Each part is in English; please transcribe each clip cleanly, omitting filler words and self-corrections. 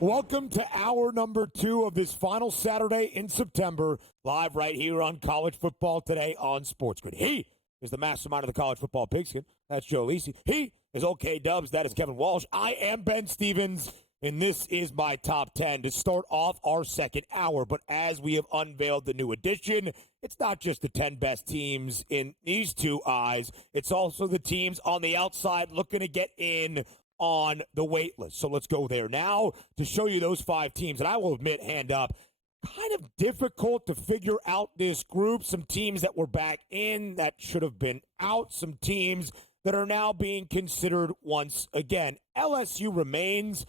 Welcome to hour number 2 of this final Saturday in September, live right here on College Football Today on SportsGrid. He is the mastermind of the college football pigskin. That's Joe Lisi. He is OK Dubs. That is Kevin Walsh. I am Ben Stevens, and this is my top 10 to start off our second hour. But as we have unveiled the new edition, it's not just the 10 best teams in these two eyes. It's also the teams on the outside looking to get in on the wait list. So let's go there now to show you those 5 teams. And I will admit, hand up, kind of difficult to figure out this group. Some teams that were back in that should have been out. Some teams that are now being considered once again. LSU remains.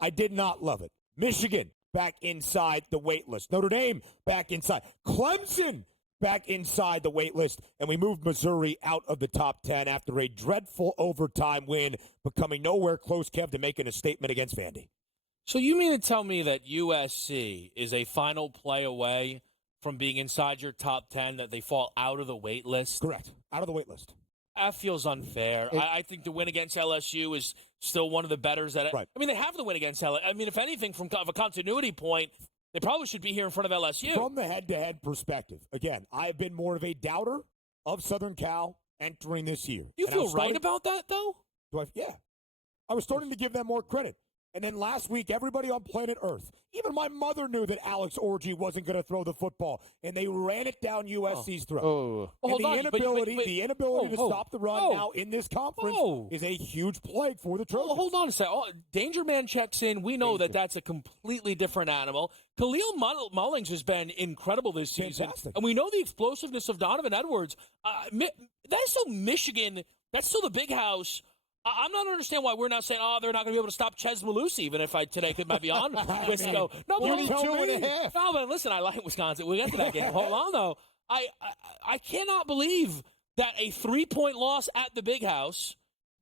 I did not love it. Michigan back inside the wait list. Notre Dame back inside. Clemson back inside the wait list, and we moved Missouri out of the top 10 after a dreadful overtime win, but coming nowhere close, Kev, to making a statement against Vandy. So you mean to tell me that USC is a final play away from being inside your top 10, that they fall out of the wait list? Correct. Out of the wait list. That feels unfair. I think the win against LSU is still one of the betters. Right. I mean, they have the win against LSU. I mean, if anything, from a continuity point, they probably should be here in front of LSU. From the head-to-head perspective, again, I've been more of a doubter of Southern Cal entering this year. You feel right about that, though? Yeah. I was starting to give them more credit. And then last week, everybody on planet Earth, even my mother knew that Alex Orji wasn't going to throw the football, and they ran it down USC's throat. Oh. And the inability to stop the run now in this conference is a huge plague for the Trojans. Hold on a second. Danger Man checks in. We know that that's a completely different animal. Khalil Mullings has been incredible this season. Fantastic. And we know the explosiveness of Donovan Edwards. That's still Michigan. That's still the big house. I'm not understanding why we're not saying, they're not going to be able to stop Ches Malusi, even if today might be on Wisco. No, but 42.5. No, but listen, I like Wisconsin. We'll get to that game. Hold on, though. I cannot believe that a 3-point loss at the big house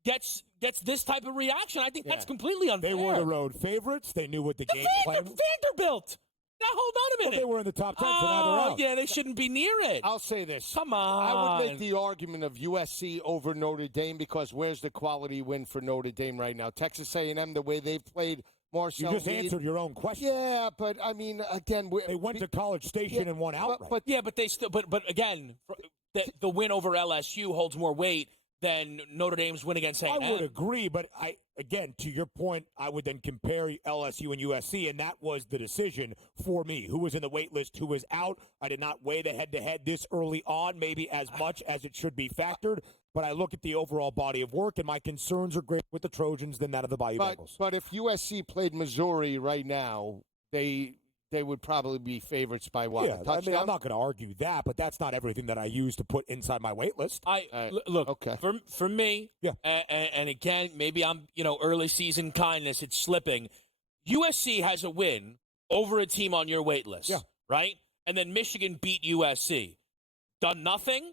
gets this type of reaction. I think that's completely unfair. They were the road favorites. They knew what the game plan was. Vanderbilt. Now, hold on a minute. Well, they were in the top 10, so now they're out. Yeah, they shouldn't be near it. I'll say this. Come on. I would make the argument of USC over Notre Dame, because where's the quality win for Notre Dame right now? Texas A&M, the way they've played, Marcel. You just answered your own question. Yeah, but I mean, again, they went to College Station and won outright. But they still. But again, the win over LSU holds more weight than Notre Dame's win against A&M. I would agree, but again, to your point, I would then compare LSU and USC, and that was the decision for me. Who was in the wait list, who was out. I did not weigh the head-to-head this early on, maybe as much as it should be factored, but I look at the overall body of work, and my concerns are greater with the Trojans than that of the Bayou Bengals. But if USC played Missouri right now, they would probably be favorites by what? Yeah, I mean, I'm not going to argue that, but that's not everything that I use to put inside my wait list. Look, okay. For me, yeah. And again, maybe I'm, early season kindness, it's slipping. USC has a win over a team on your wait list, right? And then Michigan beat USC. Done nothing.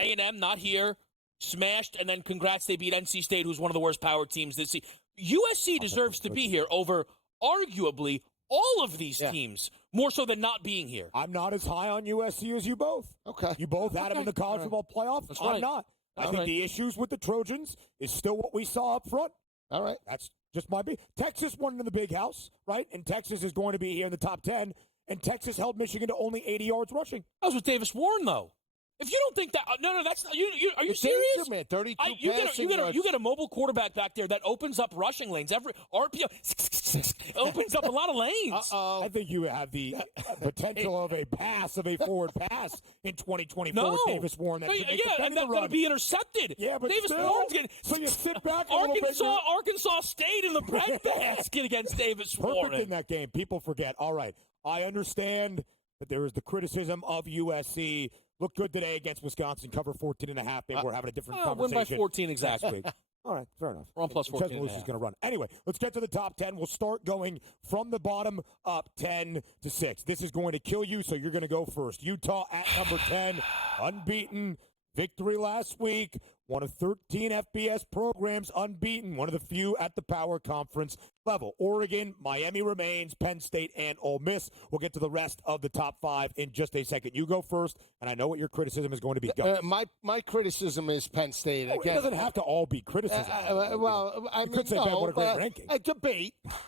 A&M not here. Smashed, and then congrats, they beat NC State, who's one of the worst power teams this season. USC deserves to be here over arguably all of these teams, more so than not being here. I'm not as high on USC as you both. Okay. You both had them in the college football playoff. That's I'm right. not. I think the issues with the Trojans is still what we saw up front. All right. That's just my big. Texas won in the big house, right? And Texas is going to be here in the top 10. And Texas held Michigan to only 80 yards rushing. That was with Davis Warren, though. If you don't think that, no, that's not. Are you serious? Man, 32 you get a mobile quarterback back there that opens up rushing lanes. Every RPO opens up a lot of lanes. I think you have the potential of a forward pass in 2024 with Davis Warren. And that's going to be intercepted. Yeah, but Davis still, Warren's getting. So you sit back. Arkansas State in the breadbasket against Davis Warren. Perfect in that game. People forget. All right, I understand that there is the criticism of USC. Looked good today against Wisconsin. Cover 14.5. Maybe we're having a different conversation. Win by 14 exactly. All right, fair enough. We're on plus 14. Is going to run. Anyway, let's get to the top 10. We'll start going from the bottom up 10 to 6. This is going to kill you, so you're going to go first. Utah at number 10, unbeaten. Victory last week. one of 13 FBS programs unbeaten, one of the few at the power conference level. Oregon, Miami remains, Penn State, and Ole Miss. We'll get to the rest of the top 5 in just a second. You go first, and I know what your criticism is going to be. Go. My criticism is Penn State. Again, it doesn't have to all be criticism. I could say what a great ranking.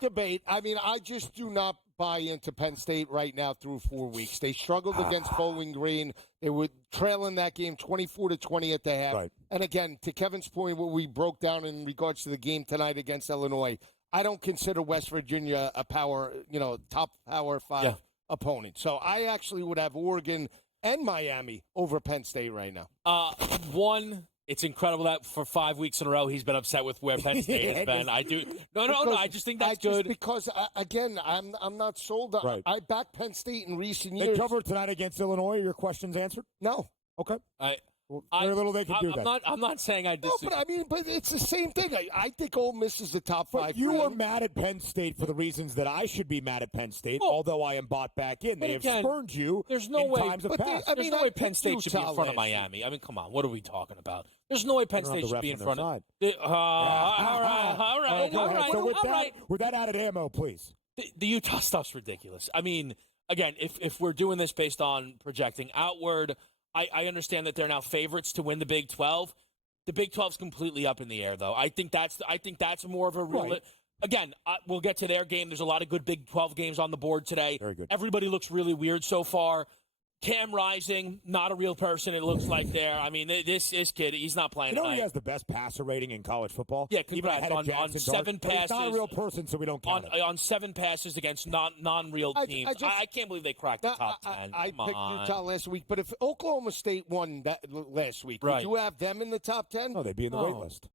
Debate. I mean, I just do not buy into Penn State right now through 4 weeks. They struggled against Bowling Green. They were trailing that game 24-20 at the half. Right. And again, to Kevin's point, what we broke down in regards to the game tonight against Illinois, I don't consider West Virginia a top Power 5 opponent. So I actually would have Oregon and Miami over Penn State right now. It's incredible that for 5 weeks in a row he's been upset with where Penn State has been. I do. No. I just think that's good. Because again, I'm not sold on. Right. I backed Penn State in recent They years. covered tonight against Illinois. Your questions answered? No. Okay. Very little they can do that. I'm not saying I disagree. No, but it's the same thing. I think Ole Miss is the top 5. You are mad at Penn State for the reasons that I should be mad at Penn State, although I am bought back in. They have spurned you there's no in way, times of past. There's no way Penn State should be in front of Miami. I mean, come on. What are we talking about? There's no way Penn State should be in front of. All right. With that added ammo, please. The Utah stuff's ridiculous. I mean, again, if we're doing this based on projecting outward, I understand that they're now favorites to win the Big 12. The Big 12's completely up in the air, though. I think that's more of a real. Right. Again, we'll get to their game. There's a lot of good Big 12 games on the board today. Very good. Everybody looks really weird so far. Cam Rising, not a real person, it looks like there. I mean, this kid, he's not playing tonight. He has the best passer rating in college football? Yeah, even ahead of on Jackson 7 passes. He's not a real person, so we don't count it. On 7 passes against non-real teams. I can't believe they cracked the top 10. I picked Utah last week, but if Oklahoma State won that last week, would you have them in the top 10? No, they'd be in the wait list.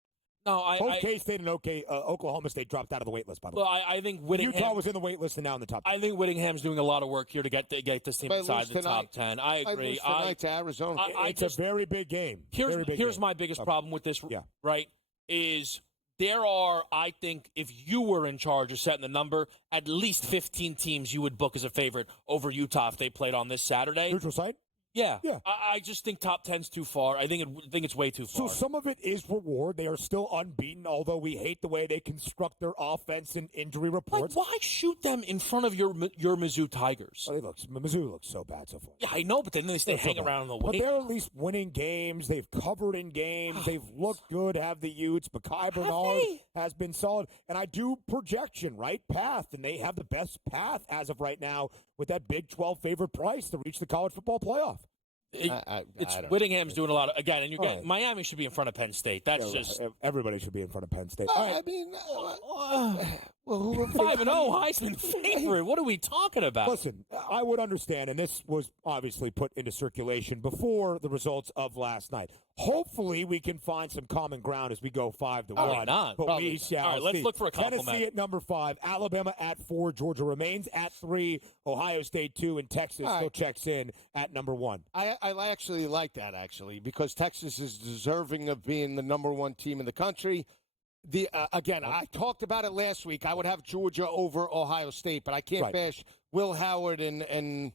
No, both K-State and Oklahoma State dropped out of the wait list, by the way. Well, I think Whittingham. Utah was in the wait list and now in the top 10. I think Whittingham's doing a lot of work here to get this team inside the top 10. I agree. Tonight to Arizona. It's a very big game. Here's my biggest problem with this, right, is there are, I think, if you were in charge of setting the number, at least 15 teams you would book as a favorite over Utah if they played on this Saturday. Neutral site? Yeah. I just think top 10's too far. I think it's way too far. So some of it is reward. They are still unbeaten, although we hate the way they construct their offense and injury reports. Why shoot them in front of your Mizzou Tigers? Mizzou looks so bad so far. Yeah, I know, but then they hang around in the way. But they're at least winning games. They've covered in games. They've looked good, have the Utes. Mekhi Bernard has been solid. And I do projection, right? Path. And they have the best path as of right now with that Big 12 favorite price to reach the college football playoff. It's Whittingham's doing a lot of, again, and you're getting, Miami should be in front of Penn State. That's just everybody should be in front of Penn State. I mean, 5-0 Heisman favorite. What are we talking about? Listen, I would understand, and this was obviously put into circulation before the results of last night. Hopefully, we can find some common ground as we go 5-1. Probably not. But we shall. All right, let's look for a compliment. Tennessee at number 5, Alabama at 4, Georgia remains at 3, Ohio State 2, and Texas still checks in at number 1. I actually like that, because Texas is deserving of being the number 1 team in the country. Again, I talked about it last week. I would have Georgia over Ohio State, but I can't bash Will Howard and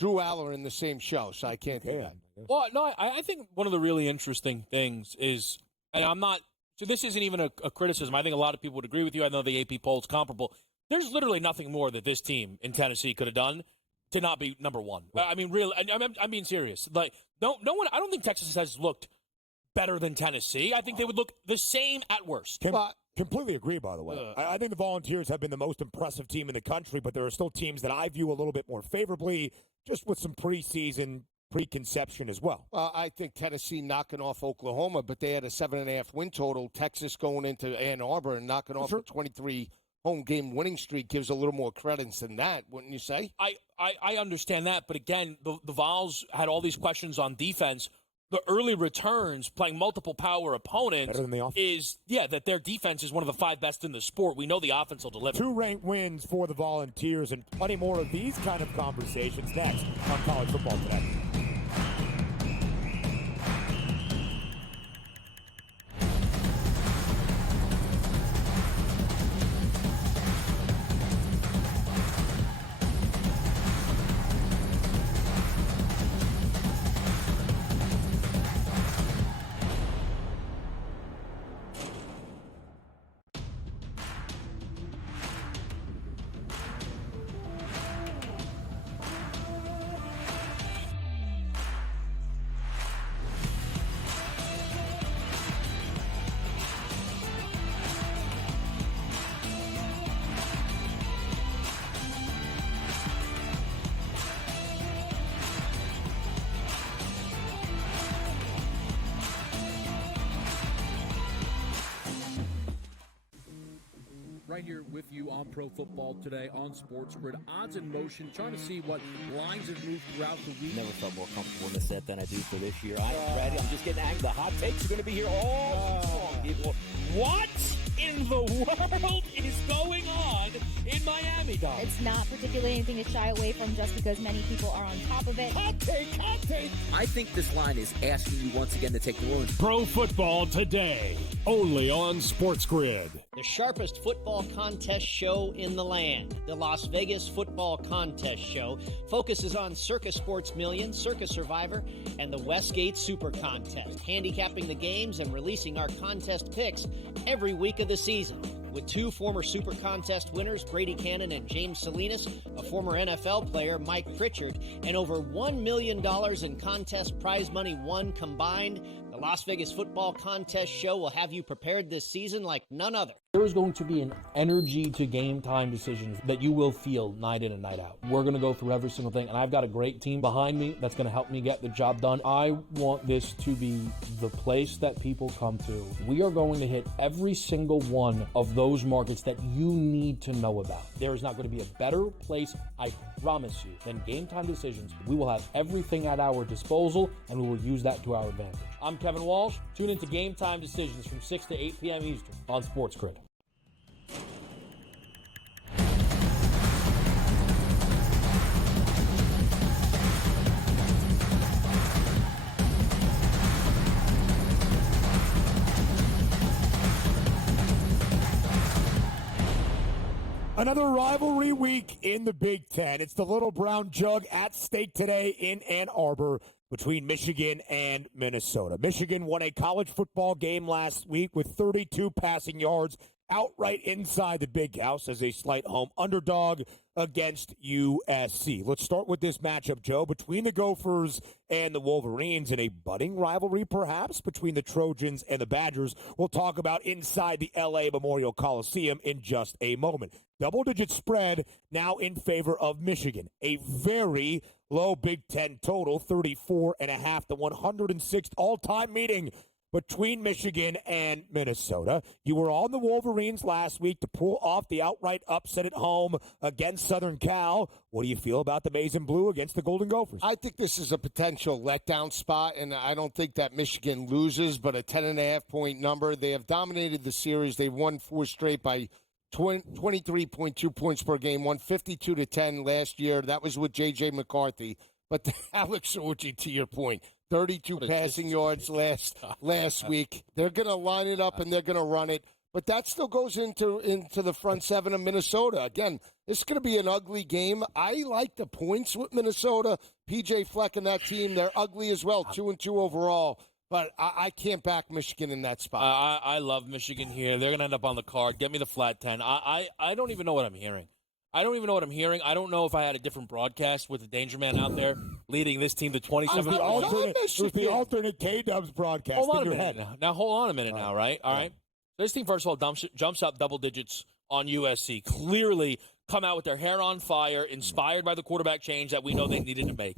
Drew Aller in the same show, so I can't do that. Well, no, I think one of the really interesting things is, and I'm not, so this isn't even a criticism. I think a lot of people would agree with you. I know the AP poll's comparable. There's literally nothing more that this team in Tennessee could have done to not be number 1. Right. I mean, really, I'm being serious. Like, no one. I don't think Texas has looked better than Tennessee. I think they would look the same at worst. Completely agree, by the way. I think the Volunteers have been the most impressive team in the country, but there are still teams that I view a little bit more favorably, just with some preseason preconception as well. I think Tennessee knocking off Oklahoma, but they had a 7.5 win total. Texas going into Ann Arbor and knocking off a 23 home game winning streak gives a little more credence than that, wouldn't you say? I understand that, but again, the Vols had all these questions on defense. The early returns, playing multiple power opponents, better than the offense. That their defense is one of the 5 best in the sport. We know the offense will deliver. 2 ranked wins for the Volunteers, and plenty more of these kind of conversations next on College Football Today. right here with you on Pro Football Today on SportsGrid. Odds in motion, trying to see what lines have moved throughout the week. Never felt more comfortable in the set than I do for this year. I'm ready. I'm just getting angry. The hot takes are going to be here all long, people. What in the world is going on in Miami, Dom? It's not particularly anything to shy away from just because many people are on top of it. Hot take, hot take. I think this line is asking you once again to take New Orleans. Pro Football Today, only on SportsGrid. The sharpest football contest show in the land, the Las Vegas Football Contest Show, focuses on Circus Sports Million, Circus Survivor, and the Westgate Super Contest, handicapping the games and releasing our contest picks every week of the season. With two former Super Contest winners, Brady Cannon and James Salinas, a former NFL player, Mike Pritchard, and over $1 million in contest prize money won combined, the Las Vegas Football Contest Show will have you prepared this season like none other. There is going to be an energy to game time decisions that you will feel night in and night out. We're going to go through every single thing, and I've got a great team behind me that's going to help me get the job done. I want this to be the place that people come to. We are going to hit every single one of those markets that you need to know about. There is not going to be a better place, I promise you, than game time decisions. We will have everything at our disposal, and we will use that to our advantage. I'm Kevin Walsh. Tune into Game Time Decisions from 6 to 8 p.m. Eastern on SportsGrid. Another rivalry week in the Big Ten. It's the Little Brown Jug at stake today in Ann Arbor between Michigan and Minnesota. Michigan won a college football game last week with 32 passing yards outright inside the Big House as a slight home underdog against USC. Let's start with this matchup, Joe, between the Gophers and the Wolverines in a budding rivalry, perhaps, between the Trojans and the Badgers. We'll talk about inside the L.A. Memorial Coliseum in just a moment. Double-digit spread now in favor of Michigan. A very low Big Ten total, 34.5, the 106th all-time meeting between Michigan and Minnesota. You were on the Wolverines last week to pull off the outright upset at home against Southern Cal. What do you feel about the Maize and Blue against the Golden Gophers? I think this is a potential letdown spot, and I don't think that Michigan loses, but a 10.5-point number. They have dominated the series. They've won 4 straight by 23.2 points per game, won 52-10 last year. That was with J.J. McCarthy. But Alex Orji, to your point, 32 passing yards last week. They're going to line it up and they're going to run it. But that still goes into the front seven of Minnesota. Again, this is going to be an ugly game. I like the points with Minnesota. P.J. Fleck and that team, they're ugly as well, 2-2 overall. But I can't back Michigan in that spot. I love Michigan here. They're going to end up on the card. Get me the flat 10. I don't even know what I'm hearing. I don't know if I had a different broadcast with the Danger Man out there leading this team to 27. It was the alternate K-Dubs broadcast. Hold on a minute now. Hold on a minute now, right? All right. This team, first of all, jumps up double digits on USC. Clearly come out with their hair on fire, inspired by the quarterback change that we know they needed to make.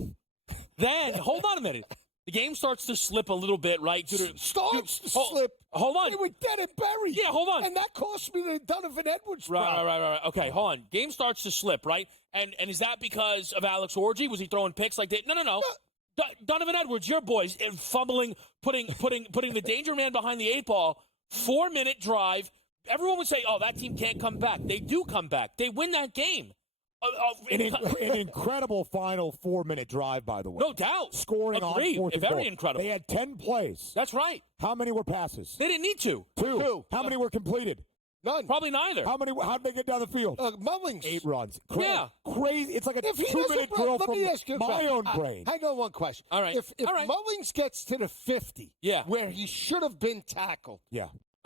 Then, hold on a minute. The game starts to slip a little bit, right? Slip. Hold on. They were dead and buried. Yeah, hold on. And that cost me the Donovan Edwards. Right. Okay, hold on. Game starts to slip, right? And is that because of Alex Orji? Was he throwing picks like that? No. Donovan Edwards, your boys, fumbling, putting the Danger Man behind the 8 ball. 4-minute drive. Everyone would say, "Oh, that team can't come back." They do come back. They win that game. An incredible final 4-minute drive, by the way. No doubt. Scoring Agreed. on 4th and Very goal. incredible. They had 10 plays. That's right. How many were passes? They didn't need to. Two. How many were completed? None. Probably neither. How did they get down the field? Mullings. 8 runs. Yeah. Crazy. It's like a 2-minute drill from my own brain. Hang on one question. All right. If Mullings gets to the 50, where he should have been tackled,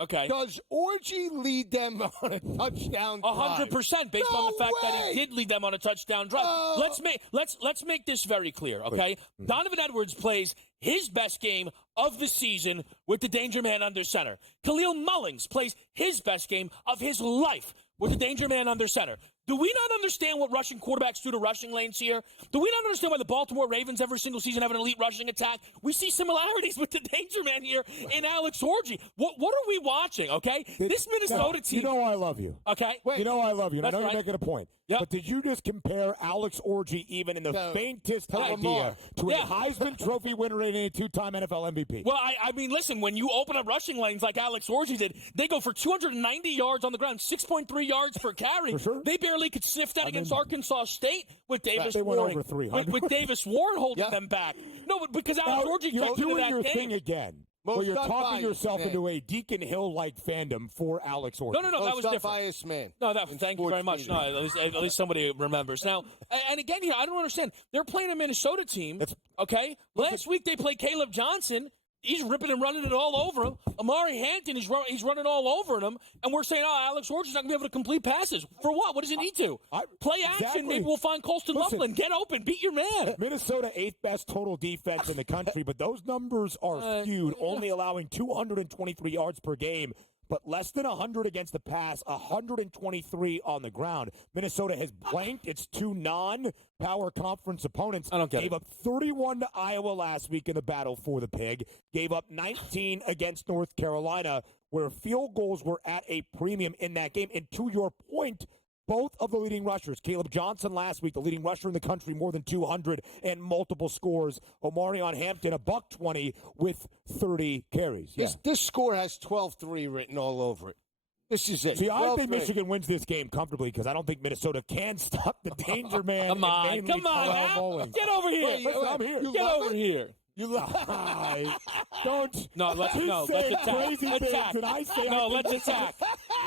okay. Does Orji lead them on a touchdown drive? 100% based on the fact that he did lead them on a touchdown drive. Let's make this very clear, okay? Mm-hmm. Donovan Edwards plays his best game of the season with the Danger Man under center. Khalil Mullings plays his best game of his life with the Danger Man under center. Do we not understand what rushing quarterbacks do to rushing lanes here? Do we not understand why the Baltimore Ravens every single season have an elite rushing attack? We see similarities with the danger man here in Alex Orji. What are we watching, okay? This Minnesota team. You know I love you. Okay. You know I love you. And I know right. you're making a point. Yep. But did you just compare Alex Orji even in the faintest idea to a Heisman Trophy winner and a two-time NFL MVP? Well, I mean, listen, when you open up rushing lanes like Alex Orji did, they go for 290 yards on the ground, 6.3 yards per carry. For sure. They barely could sniff that against Arkansas State with Davis they Warren. went over 300. With Davis Warren holding them back. No, but because Alex Orji you're took into doing that your game. thing again. Well, you're talking yourself into a Deacon Hill-like fandom for Alex Orji. No, that was different. Biased man. No, thank you very much. No, at least somebody remembers. Now, and again here, I don't understand. They're playing a Minnesota team, okay? Last week they played Caleb Johnson. He's ripping and running it all over him. Amari Hampton, he's running all over him. And we're saying, Alex Orji's not going to be able to complete passes. For what? What does he need to? Play action. Maybe we'll find Colston Loughlin. Get open. Beat your man. Minnesota, 8th best total defense in the country, but those numbers are skewed, only allowing 223 yards per game. But less than 100 against the pass, 123 on the ground. Minnesota has blanked its two non-power conference opponents. I don't get Gave up 31 to Iowa last week in the battle for the pig. Gave up 19 against North Carolina, where field goals were at a premium in that game. And to your point, both of the leading rushers, Caleb Johnson last week, the leading rusher in the country, more than 200 and multiple scores. Omarion Hampton, $120 with 30 carries. Yeah. This score has 12-3 written all over it. This is it. See, I think Michigan wins this game comfortably because I don't think Minnesota can stop the danger man. Come on, get over here. I'm here. Get over here. You lie. Don't. No, let's attack. Crazy attack. And I say let's attack.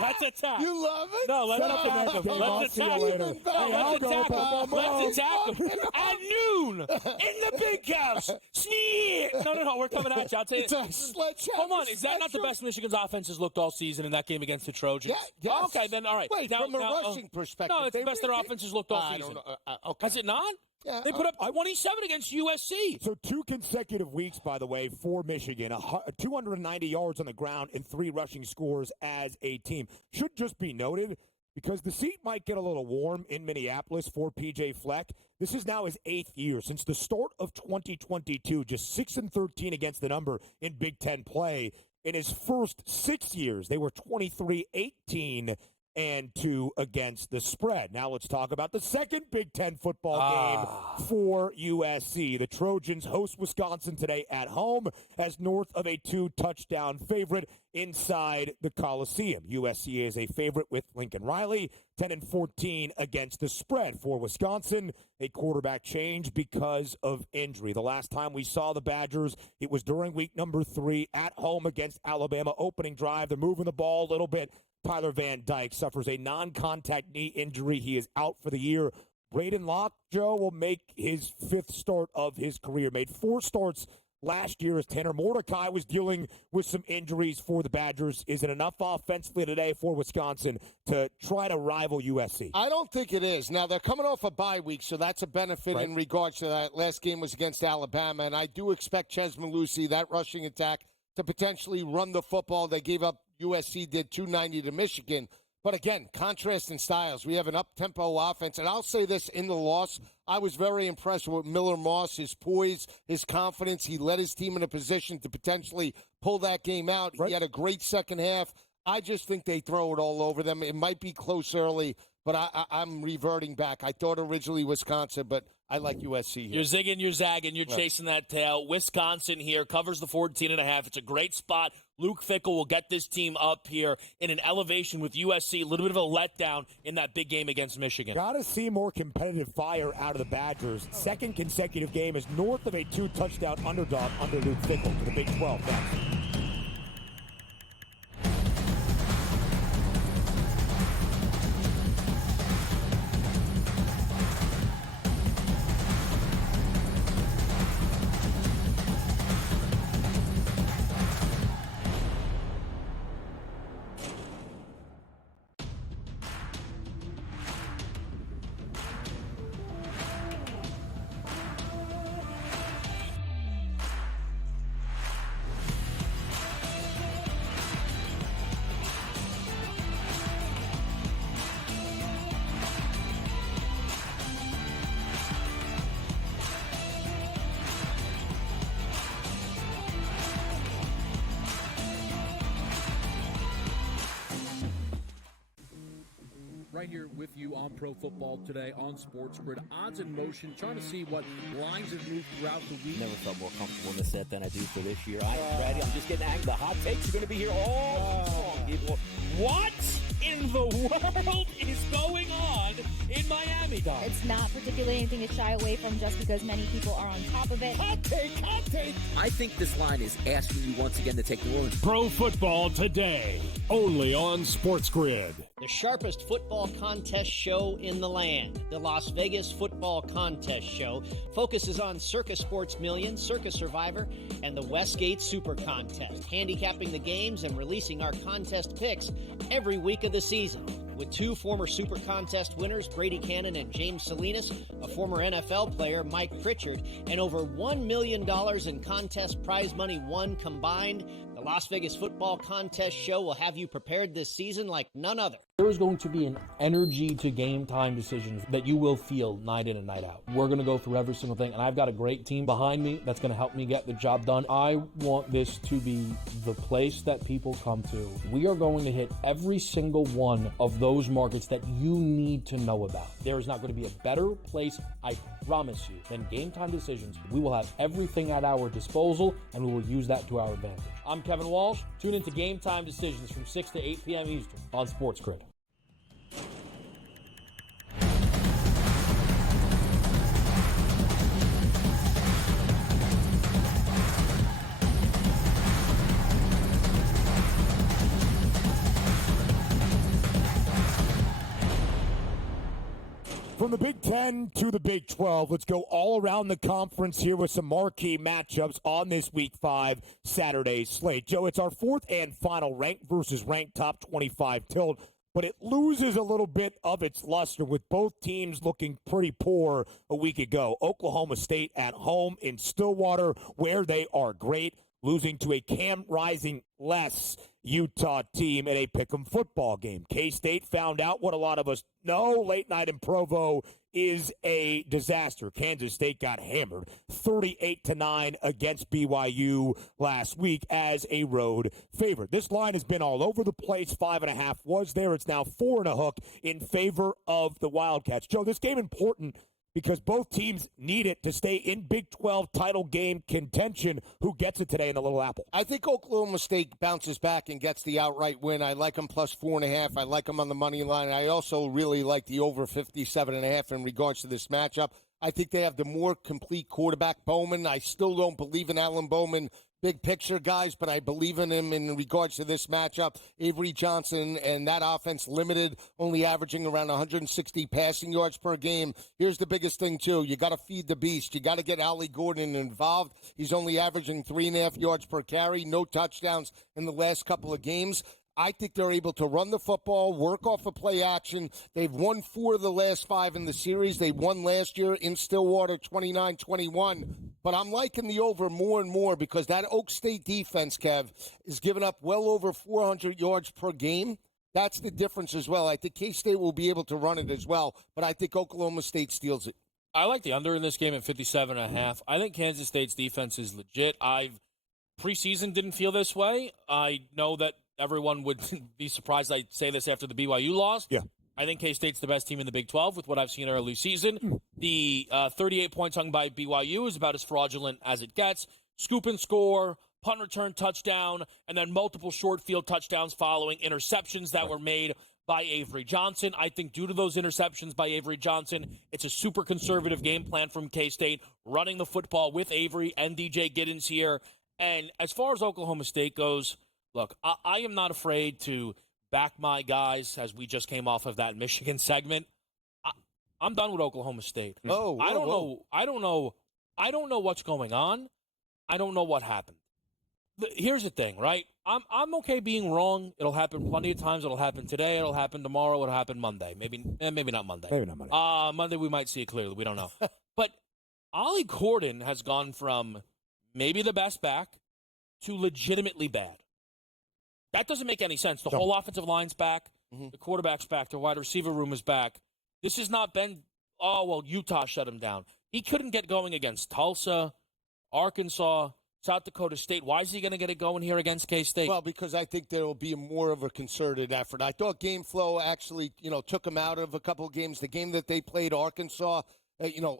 Let's attack. You love it? No, let's attack him. Let's attack him. Let's attack him. At noon in the big house. Sneak. No, we're coming at you. I'll tell you. It's a sledgehammer. Hold on, is that not the best Michigan's offense has looked all season in that game against the Trojans? Yeah. Yes. Okay, then all right. Wait, now, from a rushing perspective. No, it's the best their offense has looked all season. Okay. Has it not? Yeah, they put up 27 against USC. So 2 consecutive weeks, by the way, for Michigan. 290 yards on the ground and 3 rushing scores as a team. Should just be noted because the seat might get a little warm in Minneapolis for P.J. Fleck. This is now his 8th year. Since the start of 2022, just 6-13 against the number in Big Ten play. In his first 6 years, they were 23-18 and 2 against the spread. Now let's talk about the second Big Ten football game for USC. The Trojans host Wisconsin today at home as north of a 2-touchdown favorite inside the Coliseum. USC is a favorite with Lincoln Riley, 10-14 against the spread for Wisconsin. A quarterback change because of injury. The last time we saw the Badgers, it was during week number 3 at home against Alabama. Opening drive, they're moving the ball a little bit. Tyler Van Dyke suffers a non-contact knee injury. He is out for the year. Braden Locke, Joe, will make his 5th start of his career. Made 4 starts last year as Tanner Mordecai was dealing with some injuries for the Badgers. Is it enough offensively today for Wisconsin to try to rival USC? I don't think it is. Now, they're coming off a bye week, so that's a benefit in regards to that. Last game was against Alabama, and I do expect Ches Malusi, that rushing attack, to potentially run the football. They gave up, USC did 290 to Michigan. But again, contrast in styles. We have an up-tempo offense. And I'll say this, in the loss, I was very impressed with Miller Moss, his poise, his confidence. He led his team in a position to potentially pull that game out. He had a great second half. I just think they throw it all over them. It might be close early, but I'm reverting back. I thought originally Wisconsin, but I like USC here. You're zigging, you're zagging, you're chasing that tail. Wisconsin here covers the 14.5. It's a great spot. Luke Fickell will get this team up here in an elevation with USC. A little bit of a letdown in that big game against Michigan. Got to see more competitive fire out of the Badgers. Second consecutive game is north of a 2-touchdown underdog under Luke Fickell to the Big 12 next. right here with you on Pro Football Today on SportsGrid. Odds in motion, trying to see what lines have moved throughout the week. Never felt more comfortable in the set than I do for this year. I'm ready. I'm just getting angry. The hot takes are going to be here all season. What in the world is going on in Miami, Dog? It's not particularly anything to shy away from just because many people are on top of it. Hot take, hot take. I think this line is asking you once again to take New Orleans. Pro Football Today, only on SportsGrid. The sharpest football contest show in the land, the Las Vegas Football Contest Show, focuses on Circus Sports Million, Circus Survivor, and the Westgate Super Contest, handicapping the games and releasing our contest picks every week of the season. With two former Super Contest winners, Brady Cannon and James Salinas, a former NFL player, Mike Pritchard, and over $1 million in contest prize money won combined, the Las Vegas Football Contest Show will have you prepared this season like none other. There is going to be an energy to game time decisions that you will feel night in and night out. We're going to go through every single thing, and I've got a great team behind me that's going to help me get the job done. I want this to be the place that people come to. We are going to hit every single one of those markets that you need to know about. There is not going to be a better place, I promise you, than Game Time Decisions. We will have everything at our disposal, and we will use that to our advantage. I'm Kevin Walsh. Tune into Game Time Decisions from 6 to 8 p.m. Eastern on SportsGrid. From the Big Ten to the Big 12, let's go all around the conference here with some marquee matchups on this Week 5 Saturday slate. Joe, it's our fourth and final ranked versus ranked top 25 tilt, but it loses a little bit of its luster with both teams looking pretty poor a week ago. Oklahoma State at home in Stillwater, where they are great, losing to a Cam Rising-less Utah team in a pick'em football game. K-State found out what a lot of us know. Late night in Provo is a disaster. Kansas State got hammered 38-9 against BYU last week as a road favorite. This line has been all over the place. 5.5 was there. It's now 4.5 in favor of the Wildcats. Joe, this game important because both teams need it to stay in Big 12 title game contention. Who gets it today in the Little Apple? I think Oklahoma State bounces back and gets the outright win. I like them plus 4.5. I like them on the money line. I also really like the over 57.5 in regards to this matchup. I think they have the more complete quarterback, Bowman. I still don't believe in Alan Bowman, big picture guys, but I believe in him in regards to this matchup. Avery Johnson and that offense limited, only averaging around 160 passing yards per game. Here's the biggest thing, too. You got to feed the beast. You got to get Ollie Gordon involved. He's only averaging 3.5 yards per carry, no touchdowns in the last couple of games. I think they're able to run the football, work off of play action. They've won 4 of the last 5 in the series. They won last year in Stillwater 29-21. But I'm liking the over more and more because that Oak State defense, Kev, is giving up well over 400 yards per game. That's the difference as well. I think K-State will be able to run it as well, but I think Oklahoma State steals it. I like the under in this game at 57.5. I think Kansas State's defense is legit. Preseason didn't feel this way. I know that everyone would be surprised I say this after the BYU loss. Yeah. I think K-State's the best team in the Big 12 with what I've seen early season. The 38 points hung by BYU is about as fraudulent as it gets. Scoop and score, punt return touchdown, and then multiple short field touchdowns following interceptions that were made by Avery Johnson. I think due to those interceptions by Avery Johnson, it's a super conservative game plan from K-State, running the football with Avery and DJ Giddens here. And as far as Oklahoma State goes, look, I am not afraid to back my guys as we just came off of that Michigan segment. I'm done with Oklahoma State. I don't know what's going on. I don't know what happened. Here's the thing, right? I'm okay being wrong. It'll happen plenty of times. It'll happen today. It'll happen tomorrow. It'll happen Monday. Maybe not Monday. Maybe not Monday. Monday we might see it clearly. We don't know. But Ollie Gordon has gone from maybe the best back to legitimately bad. That doesn't make any sense. The whole offensive line's back. The quarterback's back. The wide receiver room is back. This has not been, Utah shut him down. He couldn't get going against Tulsa, Arkansas, South Dakota State. Why is he going to get it going here against K-State? Well, because I think there will be more of a concerted effort. I thought game flow actually, took them out of a couple of games. The game that they played, Arkansas,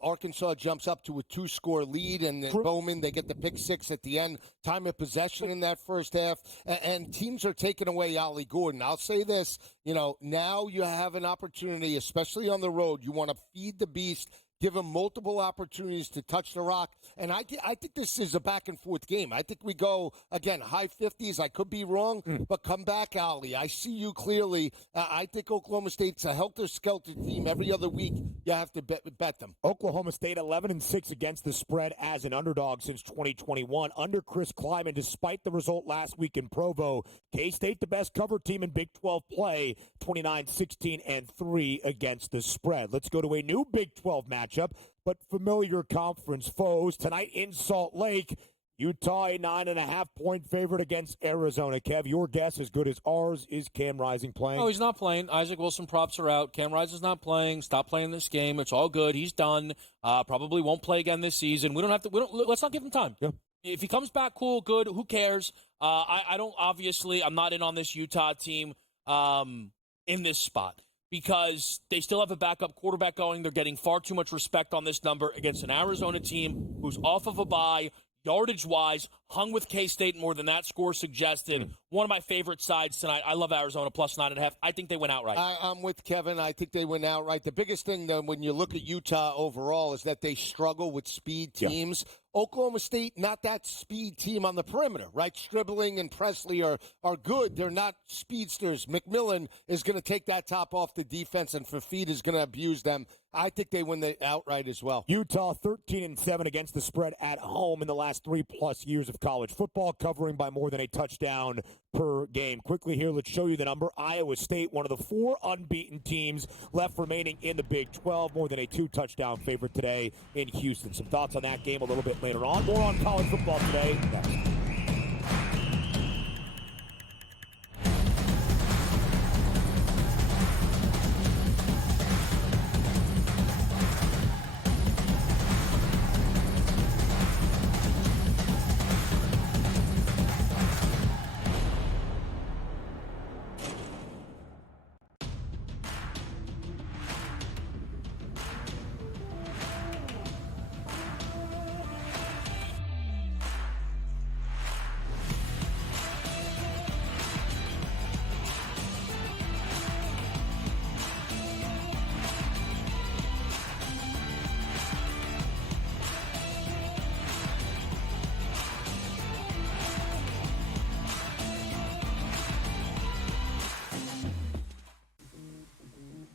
Arkansas jumps up to a 2-score lead, and Bowman, they get the pick six at the end. Time of possession in that first half, and teams are taking away Ollie Gordon. I'll say this, now you have an opportunity, especially on the road. You want to feed the beast, give him multiple opportunities to touch the rock. And I think this is a back-and-forth game. I think we go, again, high 50s. I could be wrong, but come back, Ollie. I see you clearly. I think Oklahoma State's a helter-skelter team. Every other week, you have to bet them. Oklahoma State 11-6 against the spread as an underdog since 2021. Under Chris Kleiman, despite the result last week in Provo, K-State the best cover team in Big 12 play, 29-16-3 against the spread. Let's go to a new Big 12 matchup, but familiar conference foes. Tonight in Salt Lake, Utah a 9.5-point favorite against Arizona. Kev, your guess as good as ours. Is Cam Rising playing? No, he's not playing. Isaac Wilson props are out. Cam Rising's not playing. Stop playing this game. It's all good. He's done. Probably won't play again this season. Let's not give him time. Yeah. If he comes back, cool, good. Who cares? I'm not in on this Utah team in this spot, because they still have a backup quarterback going. They're getting far too much respect on this number against an Arizona team who's off of a bye, yardage-wise, hung with K-State more than that score suggested. One of my favorite sides tonight. I love Arizona plus 9.5. I think they win outright. I'm with Kevin. I think they win outright. The biggest thing, though, when you look at Utah overall, is that they struggle with speed teams. Yeah. Oklahoma State, not that speed team on the perimeter, right? Stribling and Presley are good. They're not speedsters. McMillan is going to take that top off the defense, and Fafita is going to abuse them. I think they win the outright as well. Utah 13-7 against the spread at home in the last 3+ years of college football, covering by more than a touchdown per game. Quickly here, let's show you the number. Iowa State, one of the 4 unbeaten teams left remaining in the Big 12, more than a 2-touchdown favorite today in Houston. Some thoughts on that game a little bit later on. More on college football today next.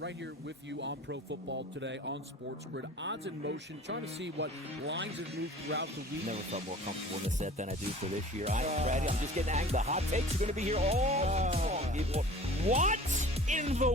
Right here with you on Pro Football Today on SportsGrid. Odds in motion, trying to see what lines have moved throughout the week. Never felt more comfortable in the set than I do for this year. I'm ready. I'm just getting angry. The hot takes are going to be here all season. What in the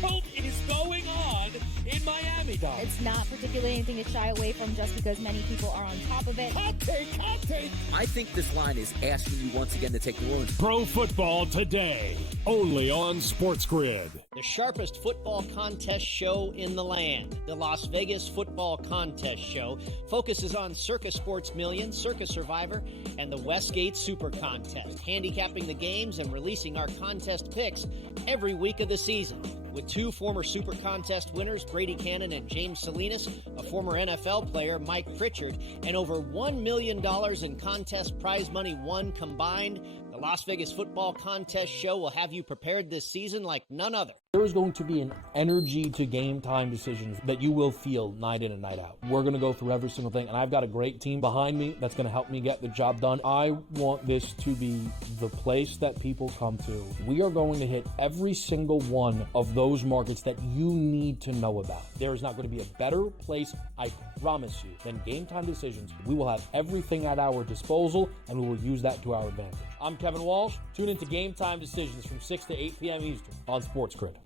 world is going on in Miami, Dom? It's not particularly anything to shy away from, just because many people are on top of it. Hot take, hot take. I think this line is asking you once again to take the Bruins. Pro Football Today, only on SportsGrid. The sharpest football contest show in the land, the Las Vegas Football Contest Show, focuses on Circus Sports Million, Circus Survivor, and the Westgate Super Contest, handicapping the games and releasing our contest picks every week of the season. With 2 former Super Contest winners, Brady Cannon and James Salinas, a former NFL player, Mike Pritchard, and over $1 million in contest prize money won combined, the Las Vegas Football Contest Show will have you prepared this season like none other. There is going to be an energy to game time decisions that you will feel night in and night out. We're going to go through every single thing, and I've got a great team behind me that's going to help me get the job done. I want this to be the place that people come to. We are going to hit every single one of those markets that you need to know about. There is not going to be a better place, I promise you, than Game Time Decisions. We will have everything at our disposal, and we will use that to our advantage. I'm Kevin Walsh. Tune into Game Time Decisions from 6 to 8 p.m. Eastern on SportsGrid.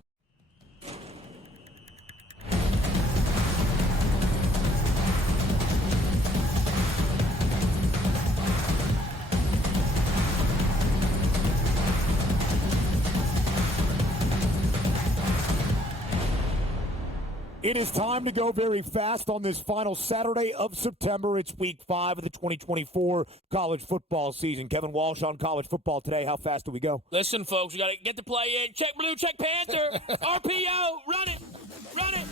It is time to go very fast on this final Saturday of September. It's week 5 of the 2024 college football season. Kevin Walsh on College Football Today. How fast do we go? Listen, folks, we got to get the play in. Check blue, check Panther. RPO, run it, run it.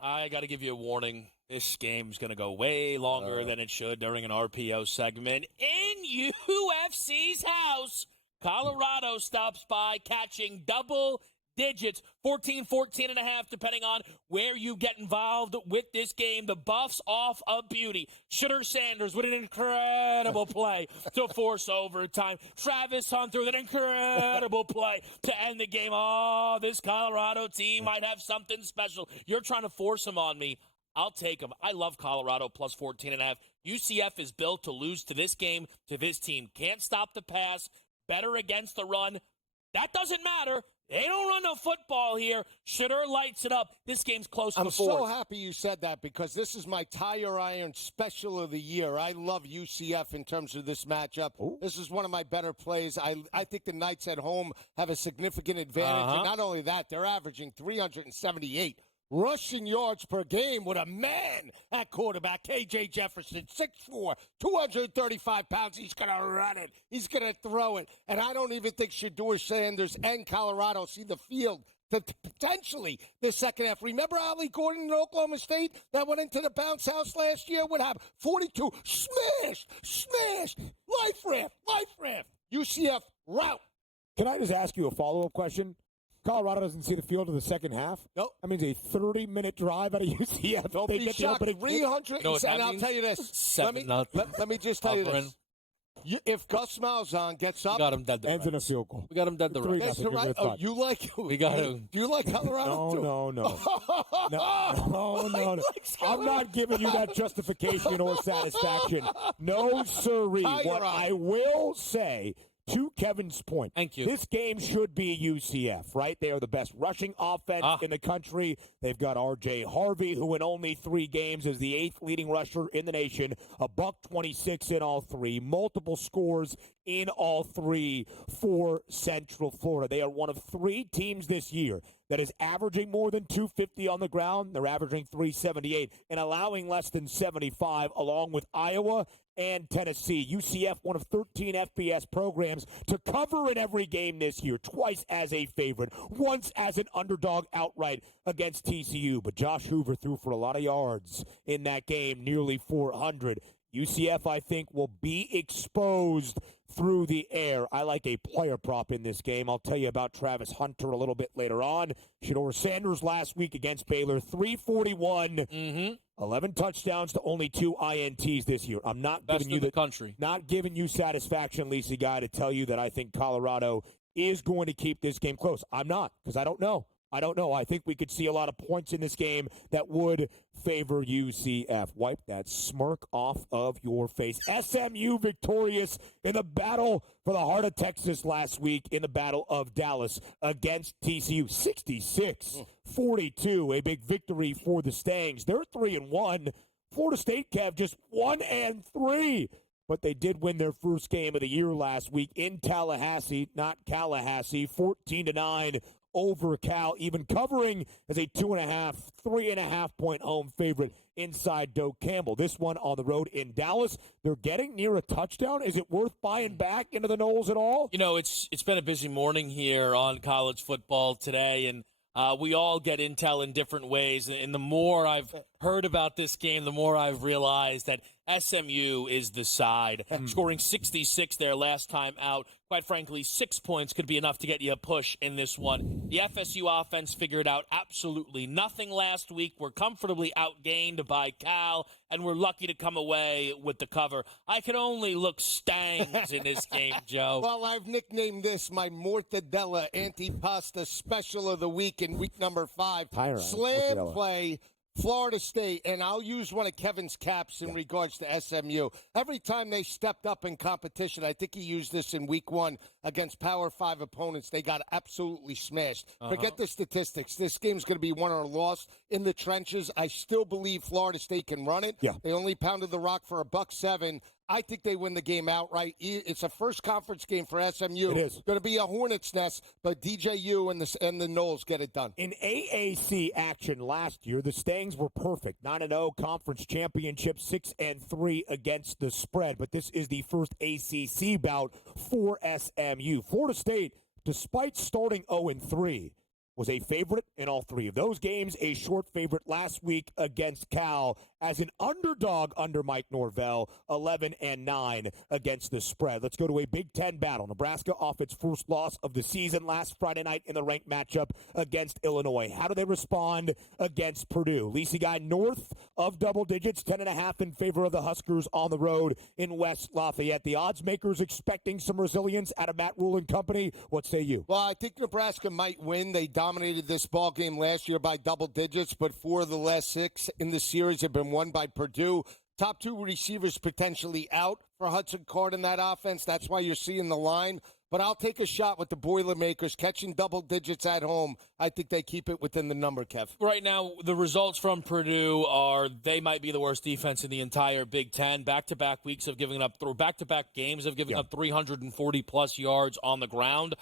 I got to give you a warning. This game's going to go way longer than it should during an RPO segment. In UFC's house, Colorado stops by catching double digits, 14 and a half, depending on where you get involved with this game. The Buffs off a beauty. Shooter Sanders with an incredible play to force overtime. Travis Hunter with an incredible play to end the game. Oh, this Colorado team might have something special. You're trying to force them on me. I'll take them. I love Colorado plus 14 and a half. UCF is built to lose to this game, to this team. Can't stop the pass. Better against the run. That doesn't matter. They don't run no football here. Shooter lights it up. This game's close to 4. I'm so happy you said that because this is my tire iron special of the year. I love UCF in terms of this matchup. Ooh. This is one of my better plays. I think the Knights at home have a significant advantage. And not only that, they're averaging 378 rushing yards per game with a man at quarterback. KJ Jefferson, 6'4", 235 pounds. He's going to run it. He's going to throw it. And I don't even think Shedeur Sanders and Colorado see the field to potentially the second half. Remember Ali Gordon in Oklahoma State that went into the bounce house last year? What happened? 42, smashed, life raft. UCF route. Can I just ask you a follow-up question? Colorado doesn't see the field in the second half. Nope. That means a 30-minute drive out of UCF. Don't be shocked. 300. And I'll tell you this. Let me just tell you this. If Gus Malzahn gets up, we got him dead to ends in a field goal. We got him dead to right. That's right. Oh, you like? We got him. Do you like Colorado? No. I'm not giving you that justification or satisfaction. No, sirree. What I will say, to Kevin's point, thank you. This game should be UCF, right? They are the best rushing offense in the country. They've got R.J. Harvey, who in only 3 games is the 8th leading rusher in the nation, $126 in all 3, multiple scores in all 3 for Central Florida. They are one of 3 teams this year that is averaging more than 250 on the ground. They're averaging 378 and allowing less than 75, along with Iowa and Tennessee. UCF, one of 13 FBS programs to cover in every game this year, twice as a favorite, once as an underdog outright against TCU. But Josh Hoover threw for a lot of yards in that game, nearly 400. UCF, I think, will be exposed through the air. I like a player prop in this game. I'll tell you about Travis Hunter a little bit later on. Shedeur Sanders last week against Baylor, 341, 11 touchdowns to only 2 INTs this year. I'm not giving you the country. Not giving you satisfaction, Lisa Guy, to tell you that I think Colorado is going to keep this game close. I'm not, because I don't know. I think we could see a lot of points in this game that would favor UCF. Wipe that smirk off of your face. SMU victorious in the battle for the heart of Texas last week in the Battle of Dallas against TCU. 66-42, a big victory for the Stangs. They're 3-1. Florida State, Kev, just 1-3. But they did win their first game of the year last week in Tallahassee, not Tallahassee, 14-9 over Cal, even covering as a 3.5 point home favorite inside Doak Campbell. This one on the road in Dallas. They're getting near a touchdown. Is it worth buying back into the Knolls at all? You know, it's been a busy morning here on College Football Today, and we all get intel in different ways. And the more I've heard about this game, the more I've realized that SMU is the side. Scoring 66 there last time out. Quite frankly, 6 points could be enough to get you a push in this one. The FSU offense figured out absolutely nothing last week. We're comfortably outgained by Cal, and we're lucky to come away with the cover. I can only look Stangs in this game, Joe. Well, I've nicknamed this my Mortadella Antipasta Special of the Week in week number 5. Slam Mortadella. Play. Florida State, and I'll use one of Kevin's caps in regards to SMU. Every time they stepped up in competition, I think he used this in week 1 against Power 5 opponents, they got absolutely smashed. Forget the statistics. This game's going to be won or lost in the trenches. I still believe Florida State can run it. Yeah. They only pounded the rock for $107. I think they win the game outright. It's a first conference game for SMU. It is going to be a hornet's nest, but DJU and the Noles get it done. In AAC action last year, the Stangs were perfect. 9-0 conference championship, 6-3 against the spread. But this is the first ACC bout for SMU. Florida State, despite starting 0-3, was a favorite in all three of those games, a short favorite last week against Cal as an underdog under Mike Norvell, 11-9 against the spread. Let's go to a Big Ten battle. Nebraska off its first loss of the season last Friday night in the ranked matchup against Illinois. How do they respond against Purdue? Lisi guy north of double digits, 10.5 in favor of the Huskers on the road in West Lafayette. The odds makers expecting some resilience out of Matt Rule and company. What say you? Well, I think Nebraska might win. They dominated this ball game last year by double digits, but 4 of the last 6 in the series have been won by Purdue. Top 2 receivers potentially out for Hudson Card in that offense. That's why you're seeing the line. But I'll take a shot with the Boilermakers catching double digits at home. I think they keep it within the number, Kev. Right now, the results from Purdue are they might be the worst defense in the entire Big Ten. Back-to-back weeks of giving up, or back-to-back games of giving up 340-plus yards on the ground.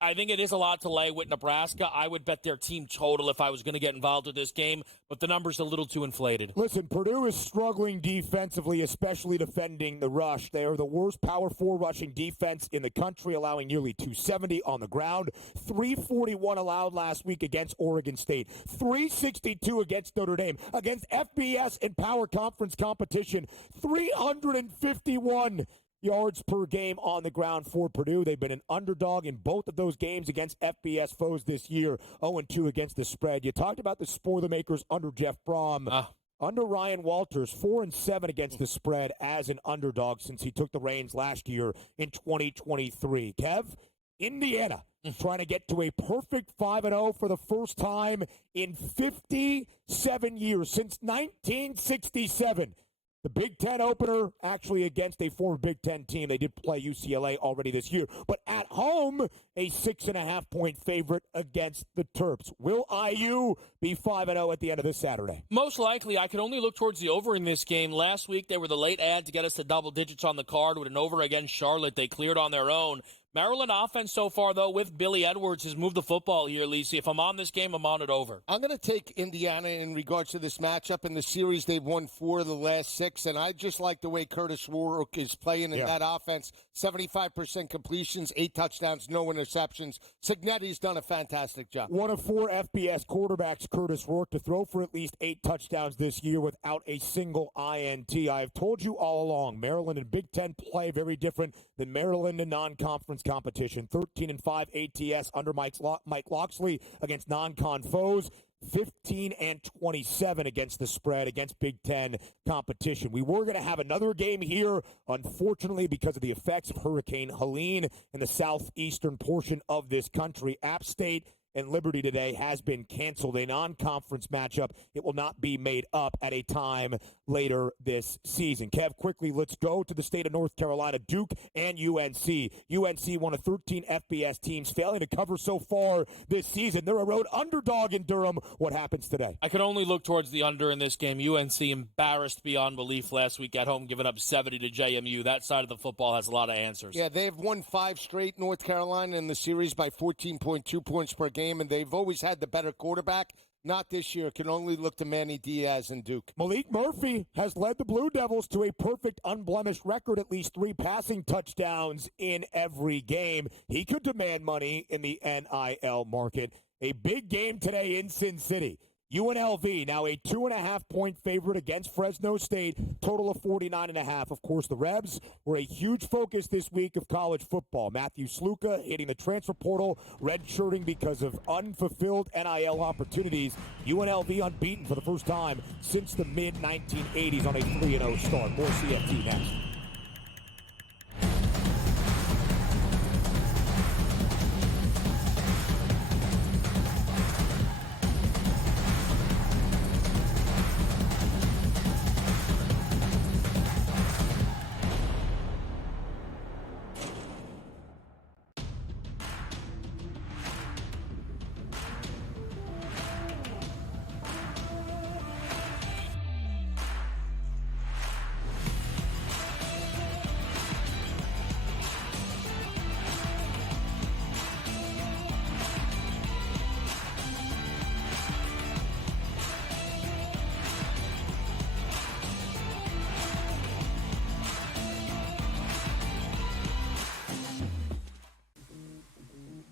I think it is a lot to lay with Nebraska. I would bet their team total if I was going to get involved with this game, but the number's a little too inflated. Listen, Purdue is struggling defensively, especially defending the rush. They are the worst Power 4 rushing defense in the country, allowing nearly 270 on the ground. 341 allowed last week against Oregon State. 362 against Notre Dame. Against FBS and Power Conference competition, 351 yards per game on the ground for Purdue. They've been an underdog in both of those games against FBS foes this year, 0-2 against the spread. You talked about the Spoilermakers under Jeff Brom. Under Ryan Walters, 4-7 against the spread as an underdog since he took the reins last year in 2023. Kev, Indiana trying to get to a perfect 5-0 for the first time in 57 years, since 1967. The Big Ten opener actually against a former Big Ten team. They did play UCLA already this year. But at home, a 6.5-point favorite against the Terps. Will IU be 5-0 at the end of this Saturday? Most likely. I could only look towards the over in this game. Last week, they were the late ad to get us to double digits on the card with an over against Charlotte. They cleared on their own. Maryland offense so far, though, with Billy Edwards, has moved the football here, Lisi. If I'm on this game, I'm on it over. I'm going to take Indiana in regards to this matchup. In the series, they've won 4 of the last 6, and I just like the way Curtis Rourke is playing in that offense. 75% completions, 8 touchdowns, no interceptions. Signetti's done a fantastic job. One of 4 FBS quarterbacks, Curtis Rourke, to throw for at least 8 touchdowns this year without a single INT. I've told you all along, Maryland and Big Ten play very different than Maryland and non-conference competition. 13-5 ATS under Mike Locksley against non-con foes. 15-27 against the spread against Big Ten competition. We were going to have another game here, unfortunately, because of the effects of Hurricane Helene in the southeastern portion of this country. App State and Liberty today has been canceled. A non-conference matchup. It will not be made up at a time later this season. Kev, quickly, let's go to the state of North Carolina, Duke and UNC. UNC, one of 13 FBS teams, failing to cover so far this season. They're a road underdog in Durham. What happens today? I could only look towards the under in this game. UNC embarrassed beyond belief last week at home, giving up 70 to JMU. That side of the football has a lot of answers. Yeah, they've won 5 straight, North Carolina, in the series by 14.2 points per game. And they've always had the better quarterback. Not this year. Can only look to Manny Diaz and Duke. Malik Murphy has led the Blue Devils to a perfect, unblemished record, at least 3 passing touchdowns in every game. He could demand money in the NIL market. A big game today in Sin City. UNLV, now a 2.5-point favorite against Fresno State, total of 49.5. Of course, the Rebs were a huge focus this week of college football. Matthew Sluka hitting the transfer portal, redshirting because of unfulfilled NIL opportunities. UNLV unbeaten for the first time since the mid-1980s on a 3-0 start. More CFT next.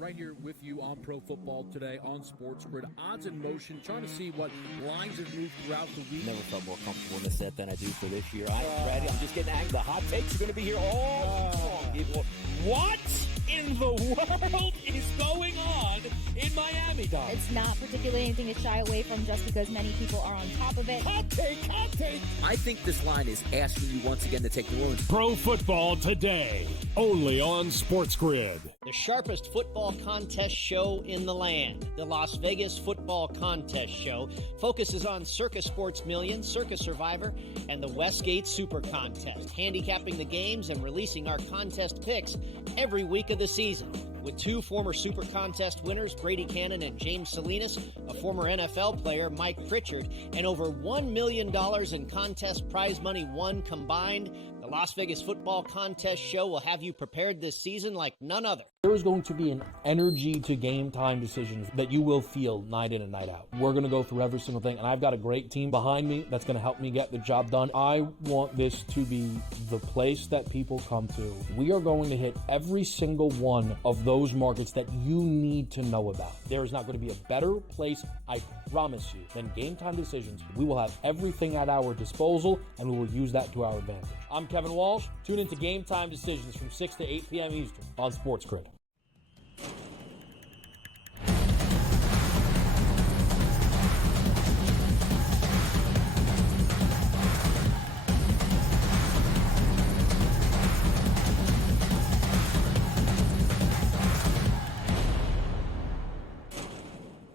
right here with you on Pro Football Today on SportsGrid. Odds in motion, trying to see what lines have moved throughout the week. Never felt more comfortable in the set than I do for this year. I'm ready. I'm just getting angry. The hot takes are going to be here all people. What in the world is going on in Miami, Don? It's not particularly anything to shy away from just because many people are on top of it. Hot take, hot take. I think this line is asking you once again to take New Orleans. Pro Football Today, only on SportsGrid. The sharpest football contest show in the land, the Las Vegas Football Contest Show, focuses on Circus Sports Million, Circus Survivor, and the Westgate Super Contest, handicapping the games and releasing our contest picks every week of the season. With two former Super Contest winners, Brady Cannon and James Salinas, a former NFL player, Mike Pritchard, and over $1 million in contest prize money won combined, the Las Vegas Football Contest Show will have you prepared this season like none other. There is going to be an energy to game time decisions that you will feel night in and night out. We're going to go through every single thing, and I've got a great team behind me that's going to help me get the job done. I want this to be the place that people come to. We are going to hit every single one of those markets that you need to know about. There is not going to be a better place, I promise you, than game time decisions. We will have everything at our disposal, and we will use that to our advantage. I'm Kevin Walsh. Tune into Game Time Decisions from 6 to 8 p.m. Eastern on SportsGrid.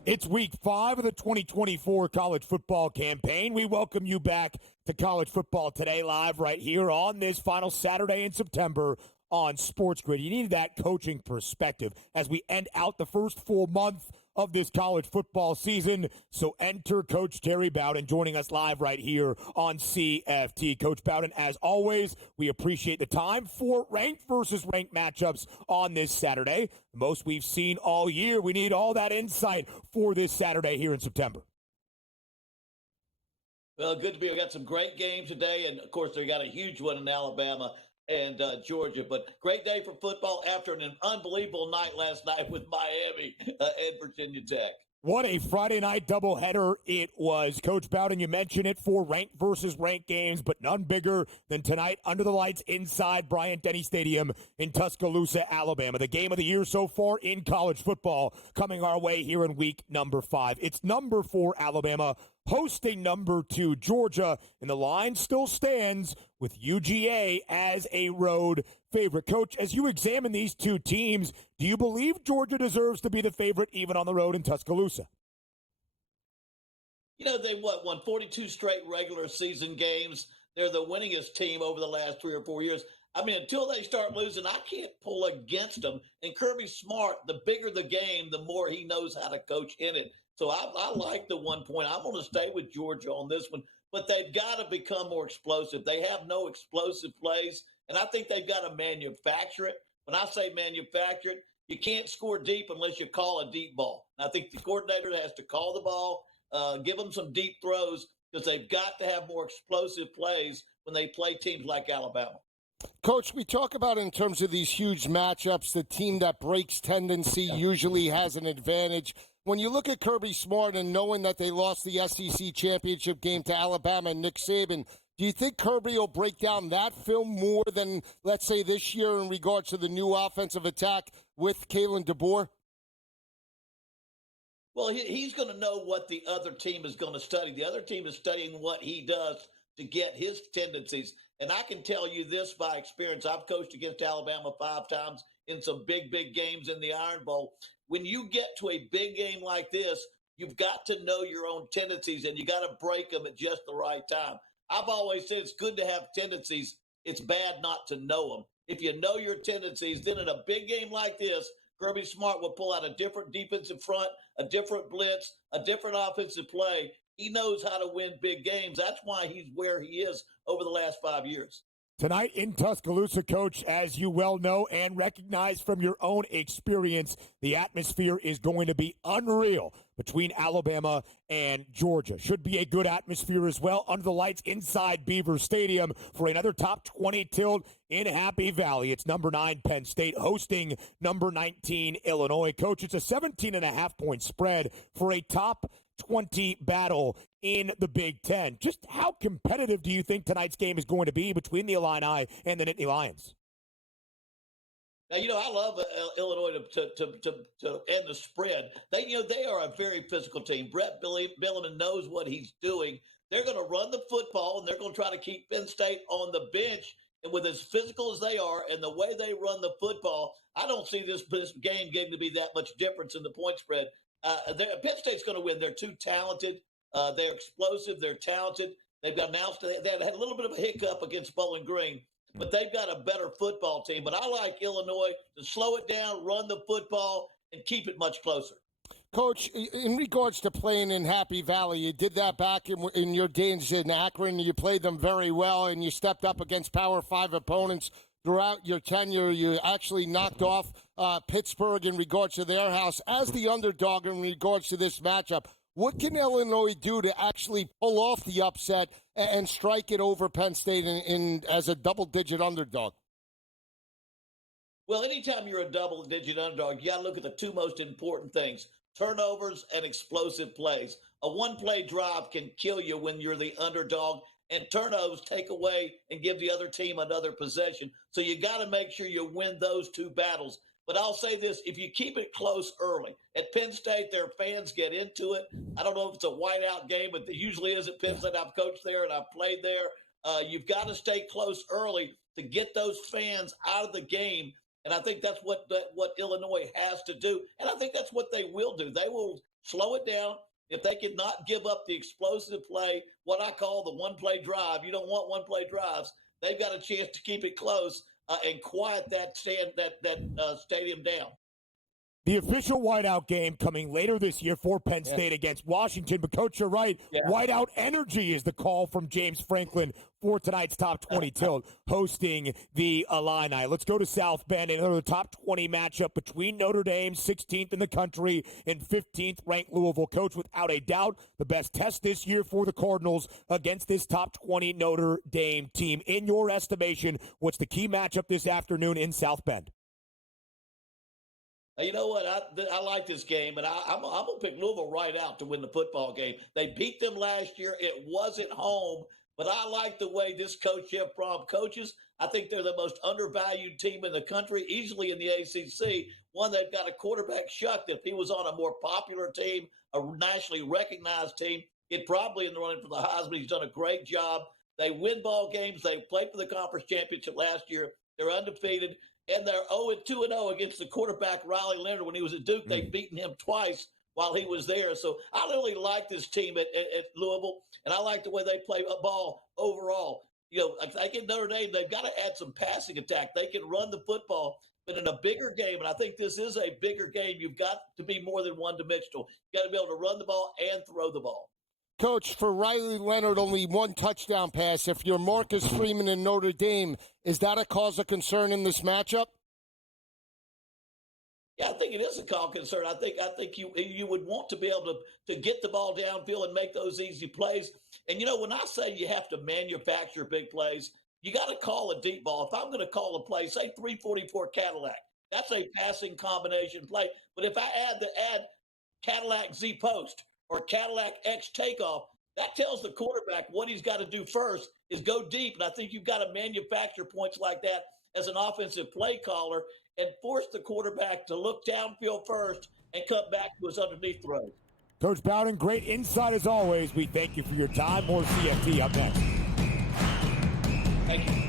It's week 5 of the 2024 college football campaign. We welcome you back to College Football Today live right here on this final Saturday in September on SportsGrid. You needed that coaching perspective as we end out the first full month of this college football season. So enter Coach Terry Bowden joining us live right here on CFT. Coach Bowden, as always, we appreciate the time for ranked versus ranked matchups on this Saturday. The most we've seen all year. We need all that insight for this Saturday here in September. Well, good to be. We got some great games today, and of course, they got a huge one in Alabama and Georgia. But great day for football after an unbelievable night last night with Miami and Virginia Tech. What a Friday night doubleheader it was. Coach Bowden, you mentioned it, 4 ranked versus ranked games, but none bigger than tonight under the lights inside Bryant-Denny Stadium in Tuscaloosa, Alabama. The game of the year so far in college football coming our way here in week number 5. It's number 4 Alabama hosting number 2 Georgia, and the line still stands with UGA as a road favorite. Coach, as you examine these two teams, do you believe Georgia deserves to be the favorite even on the road in Tuscaloosa? You know, they won 42 straight regular season games. They're the winningest team over the last 3 or 4 years. I mean, until they start losing, I can't pull against them. And Kirby Smart, the bigger the game, the more he knows how to coach in it. So I like the 1 point. I'm going to stay with Georgia on this one. But they've got to become more explosive. They have no explosive plays, and I think they've got to manufacture it. When I say manufacture it, you can't score deep unless you call a deep ball. And I think the coordinator has to call the ball, give them some deep throws, because they've got to have more explosive plays when they play teams like Alabama. Coach, we talk about in terms of these huge matchups, the team that breaks tendency usually has an advantage. When you look at Kirby Smart and knowing that they lost the SEC championship game to Alabama and Nick Saban, do you think Kirby will break down that film more than, let's say, this year in regards to the new offensive attack with Kalen DeBoer? Well, he's going to know what the other team is going to study. The other team is studying what he does to get his tendencies. And I can tell you this by experience. I've coached against Alabama 5 times in some big, big games in the Iron Bowl. When you get to a big game like this, you've got to know your own tendencies, and you got to break them at just the right time. I've always said it's good to have tendencies. It's bad not to know them. If you know your tendencies, then in a big game like this, Kirby Smart will pull out a different defensive front, a different blitz, a different offensive play. He knows how to win big games. That's why he's where he is over the last 5 years. Tonight in Tuscaloosa, Coach, as you well know and recognize from your own experience, the atmosphere is going to be unreal. between Alabama and Georgia. Should be a good atmosphere as well under the lights inside Beaver Stadium for another top 20 tilt in Happy Valley. It's number 9 Penn State hosting number 19 Illinois. Coach, it's a 17.5-point spread for a top 20 battle in the Big Ten. Just how competitive do you think tonight's game is going to be between the Illini and the Nittany Lions? Now, I love Illinois to end the spread. They are a very physical team. Brett Bielema knows what he's doing. They're going to run the football, and they're going to try to keep Penn State on the bench. And with as physical as they are and the way they run the football, I don't see this game getting to be that much difference in the point spread. Penn State's going to win. They're too talented. They're explosive. They're talented. They've got announced they had a little bit of a hiccup against Bowling Green, but they've got a better football team. But I like Illinois to slow it down, run the football, and keep it much closer. Coach, in regards to playing in Happy Valley, you did that back in your days in Akron. You played them very well, and you stepped up against Power 5 opponents throughout your tenure. You actually knocked off Pittsburgh in regards to their house as the underdog in regards to this matchup. What can Illinois do to actually pull off the upset and strike it over Penn State as a double-digit underdog? Well, anytime you're a double-digit underdog, you got to look at the two most important things: turnovers and explosive plays. A one-play drive can kill you when you're the underdog, and turnovers take away and give the other team another possession. So you got to make sure you win those two battles. But I'll say this, if you keep it close early, at Penn State, their fans get into it. I don't know if it's a whiteout game, but it usually is at Penn State. I've coached there and I've played there. You've got to stay close early to get those fans out of the game. And I think that's what Illinois has to do. And I think that's what they will do. They will slow it down. If they could not give up the explosive play, what I call the one-play drive, you don't want one-play drives. They've got a chance to keep it close and quiet that stadium down. The official whiteout game coming later this year for Penn State against Washington. But, Coach, you're right. Whiteout energy is the call from James Franklin for tonight's top 20 tilt, hosting the Illini. Let's go to South Bend, another top 20 matchup between Notre Dame, 16th in the country, and 15th ranked Louisville. Coach, without a doubt, the best test this year for the Cardinals against this top 20 Notre Dame team. In your estimation, what's the key matchup this afternoon in South Bend? You know what? I like this game, and I'm going to pick Louisville right out to win the football game. They beat them last year. It wasn't home, but I like the way this coach, Jeff Brom, coaches. I think they're the most undervalued team in the country, easily in the ACC. One, they've got a quarterback shucked. If he was on a more popular team, a nationally recognized team, he'd probably in the running for the Heisman. He's done a great job. They win ball games. They played for the conference championship last year. They're undefeated. And they're 0-2-0 against the quarterback, Riley Leonard. When he was at Duke, they'd beaten him twice while he was there. So I really like this team at Louisville, and I like the way they play ball overall. I get Notre Dame, they've got to add some passing attack. They can run the football, but in a bigger game, and I think this is a bigger game, you've got to be more than one-dimensional. You've got to be able to run the ball and throw the ball. Coach, for Riley Leonard, only one touchdown pass. If you're Marcus Freeman in Notre Dame, is that a cause of concern in this matchup? Yeah, I think it is a cause of concern. I think you would want to be able to get the ball downfield and make those easy plays. And, when I say you have to manufacture big plays, you got to call a deep ball. If I'm going to call a play, say 344 Cadillac, that's a passing combination play. But if I add Cadillac Z post or Cadillac X takeoff, that tells the quarterback what he's got to do first is go deep. And I think you've got to manufacture points like that as an offensive play caller and force the quarterback to look downfield first and cut back to his underneath throw. Coach Bowden, great insight as always. We thank you for your time. More CFT up next. Thank you.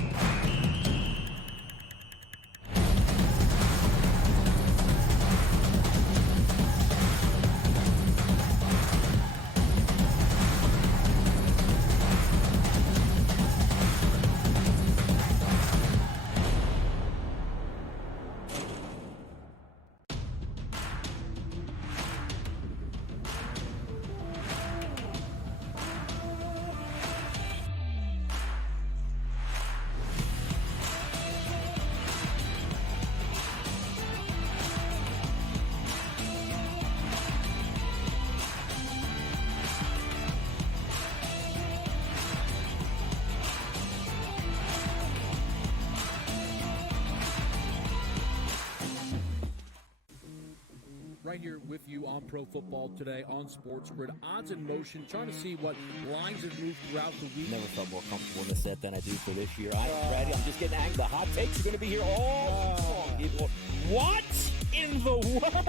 Right here with you on Pro Football Today on SportsGrid. Odds in motion, trying to see what lines have moved throughout the week. Never felt more comfortable in the set than I do for this year. I'm ready. I'm just getting angry. The hot takes are going to be here all fall. What in the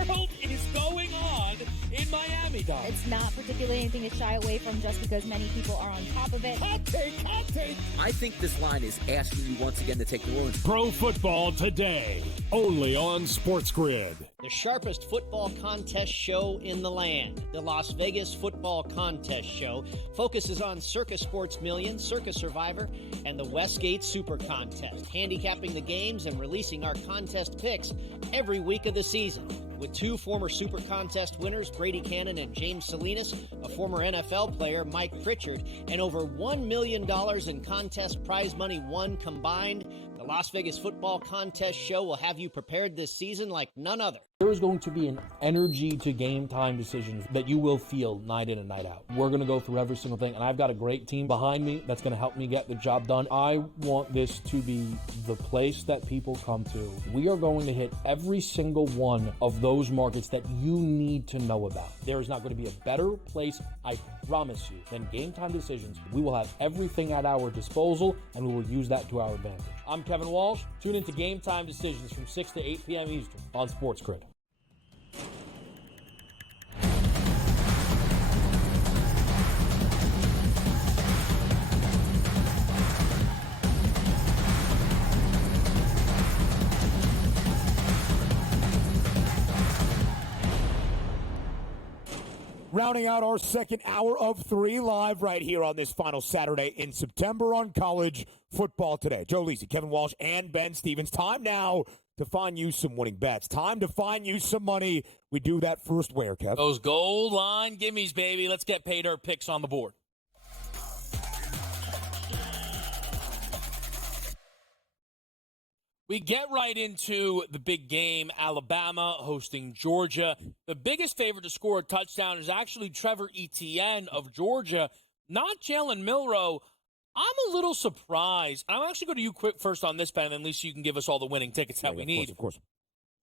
world is going on in Miami, Dog? It's not particularly anything to shy away from just because many people are on top of it. Hot take, hot take. I think this line is asking you once again to take New Orleans. Pro Football Today, only on SportsGrid. The sharpest football contest show in the land, the Las Vegas Football Contest Show, focuses on Circa Sports Million, Circa Survivor, and the Westgate Super Contest, handicapping the games and releasing our contest picks every week of the season. With two former Super Contest winners, Brady Cannon and James Salinas, a former NFL player, Mike Pritchard, and over $1 million in contest prize money won combined, the Las Vegas Football Contest Show will have you prepared this season like none other. There is going to be an energy to game time decisions that you will feel night in and night out. We're going to go through every single thing, and I've got a great team behind me that's going to help me get the job done. I want this to be the place that people come to. We are going to hit every single one of those markets that you need to know about. There is not going to be a better place, I promise you, than game time decisions. We will have everything at our disposal, and we will use that to our advantage. I'm Kevin Walsh. Tune into Game Time Decisions from 6 to 8 p.m. Eastern on SportsGrid. Rounding out our second hour of 3 live right here on this final Saturday in September on College Football Today. Joe Lisi, Kevin Walsh, and Ben Stevens. Time now to find you some winning bets. Time to find you some money. We do that first where, Kev? Those gold line gimmies, baby. Let's get paid our picks on the board. We get right into the big game, Alabama hosting Georgia. The biggest favorite to score a touchdown is actually Trevor Etienne of Georgia, not Jalen Milroe. I'm a little surprised. I'm actually going to you quick first on this, Ben, and then at least you can give us all the winning tickets that we need. Of course.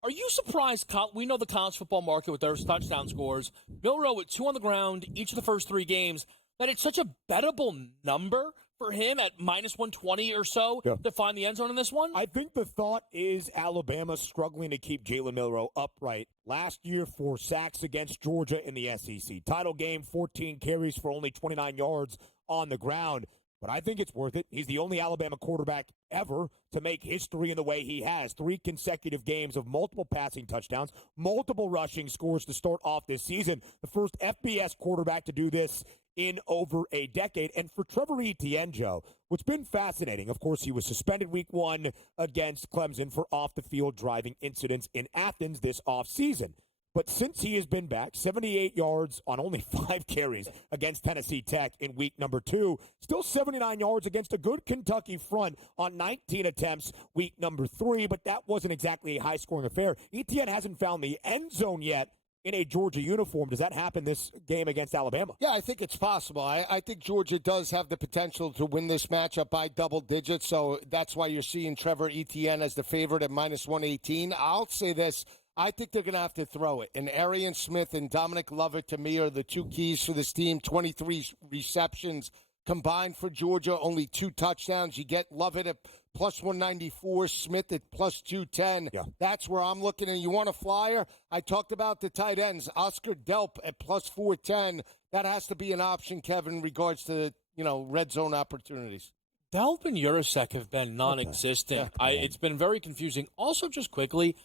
Are you surprised? We know the college football market with those touchdown scores. Milroe with 2 on the ground each of the first 3 games, that it's such a bettable number for him at minus 120 or so to find the end zone in this one? I think the thought is Alabama struggling to keep Jalen Milroe upright. Last year, 4 sacks against Georgia in the SEC. Title game, 14 carries for only 29 yards on the ground. But I think it's worth it. He's the only Alabama quarterback ever to make history in the way he has. 3 consecutive games of multiple passing touchdowns, multiple rushing scores to start off this season. The first FBS quarterback to do this in over a decade. And for Trevor Etienne, Joe, what's been fascinating, of course, he was suspended week 1 against Clemson for off-the-field driving incidents in Athens this offseason. But since he has been back, 78 yards on only 5 carries against Tennessee Tech in week number 2. Still 79 yards against a good Kentucky front on 19 attempts week number 3. But that wasn't exactly a high-scoring affair. Etienne hasn't found the end zone yet in a Georgia uniform. Does that happen this game against Alabama? Yeah, I think it's possible. I think Georgia does have the potential to win this matchup by double digits, so that's why you're seeing Trevor Etienne as the favorite at minus 118. I'll say this. I think they're going to have to throw it. And Arian Smith and Dominic Lovett, to me, are the 2 keys for this team. 23 receptions combined for Georgia, only 2 touchdowns. You get Lovett at plus 194, Smith at plus 210. Yeah. That's where I'm looking. And you want a flyer? I talked about the tight ends. Oscar Delp at plus 410. That has to be an option, Kevin, in regards to, red zone opportunities. Delp and Urasek have been non-existent. It's been very confusing. Also, just quickly,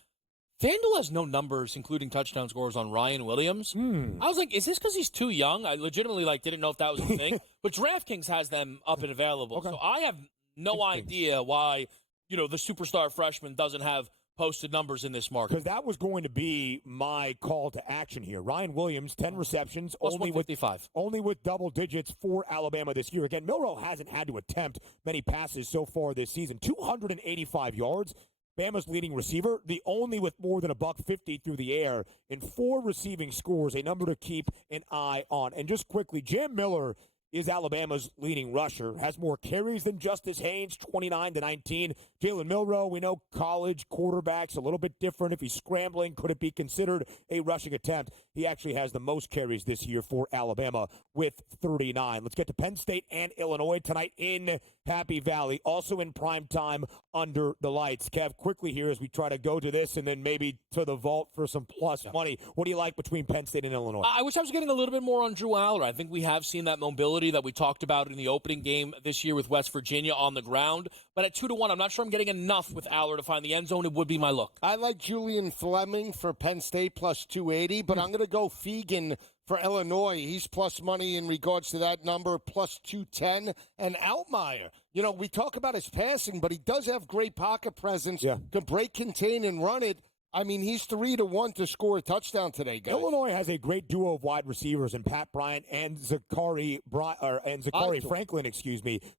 FanDuel has no numbers, including touchdown scores, on Ryan Williams. I was like, is this because he's too young? I legitimately didn't know if that was a thing. But DraftKings has them up and available. Okay. So I have no idea why, the superstar freshman doesn't have posted numbers in this market. Because that was going to be my call to action here. Ryan Williams, 10 receptions, plus only with double digits for Alabama this year. Again, Milroe hasn't had to attempt many passes so far this season. 285 yards. Bama's leading receiver, the only with more than $150 through the air in 4 receiving scores, a number to keep an eye on. And just quickly, Jam Miller is Alabama's leading rusher. Has more carries than Justice Haynes, 29-19. Jalen Milroe, we know college quarterbacks a little bit different. If he's scrambling, could it be considered a rushing attempt? He actually has the most carries this year for Alabama with 39. Let's get to Penn State and Illinois tonight in Happy Valley, also in prime time under the lights. Kev, quickly here as we try to go to this and then maybe to the vault for some plus money. What do you like between Penn State and Illinois? I wish I was getting a little bit more on Drew Aller. I think we have seen that mobility that we talked about in the opening game this year with West Virginia on the ground. But at 2-1, I'm not sure I'm getting enough with Aller to find the end zone. It would be my look. I like Julian Fleming for Penn State plus 280, but I'm going to go Fegan for Illinois. He's plus money in regards to that number, plus 210. And Altmaier, you know, we talk about his passing, but he does have great pocket presence, can break, contain, and run it. I mean, he's 3-1 to score a touchdown today, guys. Illinois has a great duo of wide receivers in Pat Bryant and Zachary Franklin,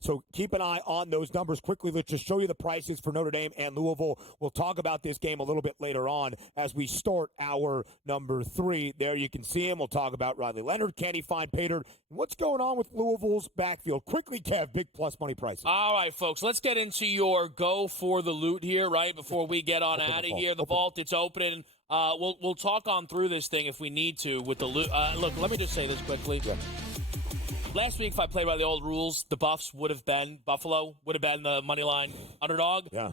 So keep an eye on those numbers. Quickly, let's just show you the prices for Notre Dame and Louisville. We'll talk about this game a little bit later on as we start our number 3. There you can see him. We'll talk about Riley Leonard. Can he find Pater? What's going on with Louisville's backfield? Quickly, Kev, big plus money prices. All right, folks, let's get into your go for the loot here, right, before we get on out of here. The vault, it's open. We'll talk on through this thing if we need to with the loot. Look, let me just say this quickly. Yeah. Last week, if I played by the old rules, the Buffalo would have been the money line underdog. Yeah.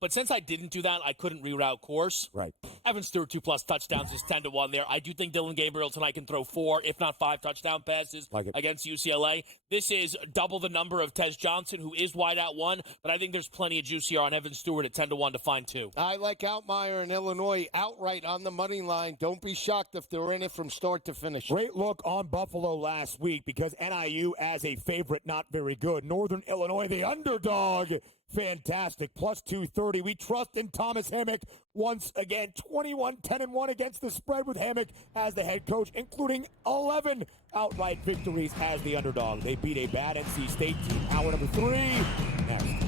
But since I didn't do that, I couldn't reroute course. Right. Evan Stewart 2+ touchdowns is 10-1 there. I do think Dylan Gabriel tonight can throw 4, if not 5 touchdown passes against UCLA. This is double the number of Tez Johnson, who is wide out 1, but I think there's plenty of juice here on Evan Stewart at 10-1 to find 2. I like Altmaier in Illinois outright on the money line. Don't be shocked if they're in it from start to finish. Great look on Buffalo last week because NIU as a favorite, not very good. Northern Illinois, the underdog, fantastic. Plus 230. We trust in Thomas Hammock once again. 21-10-1 against the spread with Hammock as the head coach, including 11 outright victories as the underdog. They beat a bad NC State team. Hour number 3 next.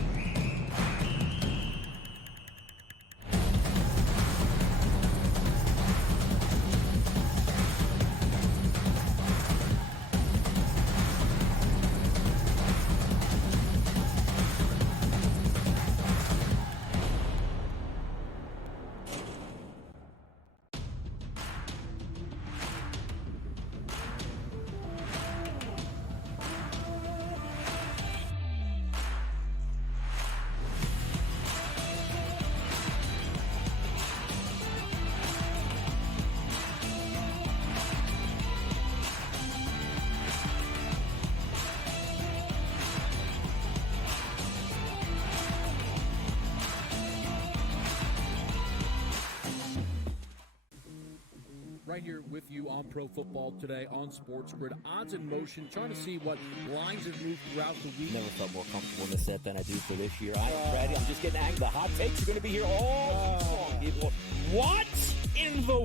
Right here with you on Pro Football Today on SportsGrid. Odds in motion, trying to see what lines have moved throughout the week. Never felt more comfortable in the set than I do for this year. I'm ready. I'm just getting angry. The hot takes are going to be here all people. What in the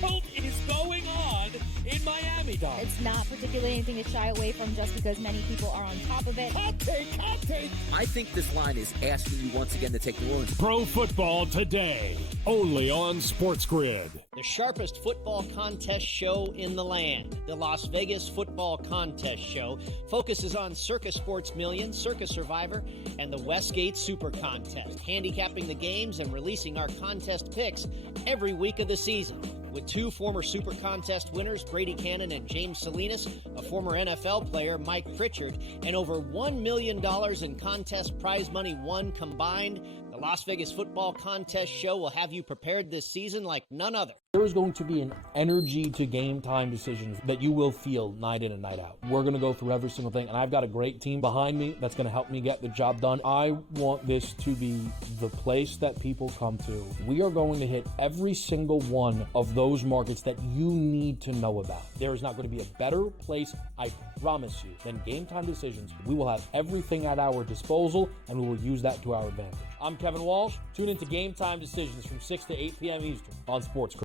world is going on in Miami, dog? It's not particularly anything to shy away from just because many people are on top of it. Hot take. I think this line is asking you once again to take New Orleans. Pro Football Today, only on SportsGrid. The sharpest football contest show in the land, the Las Vegas Football Contest Show, focuses on Circus Sports Million, Circus Survivor, and the Westgate Super Contest, handicapping the games and releasing our contest picks every week of the season. With 2 former Super Contest winners, Brady Cannon and James Salinas, a former NFL player, Mike Pritchard, and over $1 million in contest prize money won combined, the Las Vegas Football Contest Show will have you prepared this season like none other. There is going to be an energy to game time decisions that you will feel night in and night out. We're going to go through every single thing, and I've got a great team behind me that's going to help me get the job done. I want this to be the place that people come to. We are going to hit every single one of those markets that you need to know about. There is not going to be a better place, I promise you, than Game Time Decisions. We will have everything at our disposal, and we will use that to our advantage. I'm Kevin Walsh. Tune into Game Time Decisions from 6 to 8 p.m. Eastern on SportsGrid.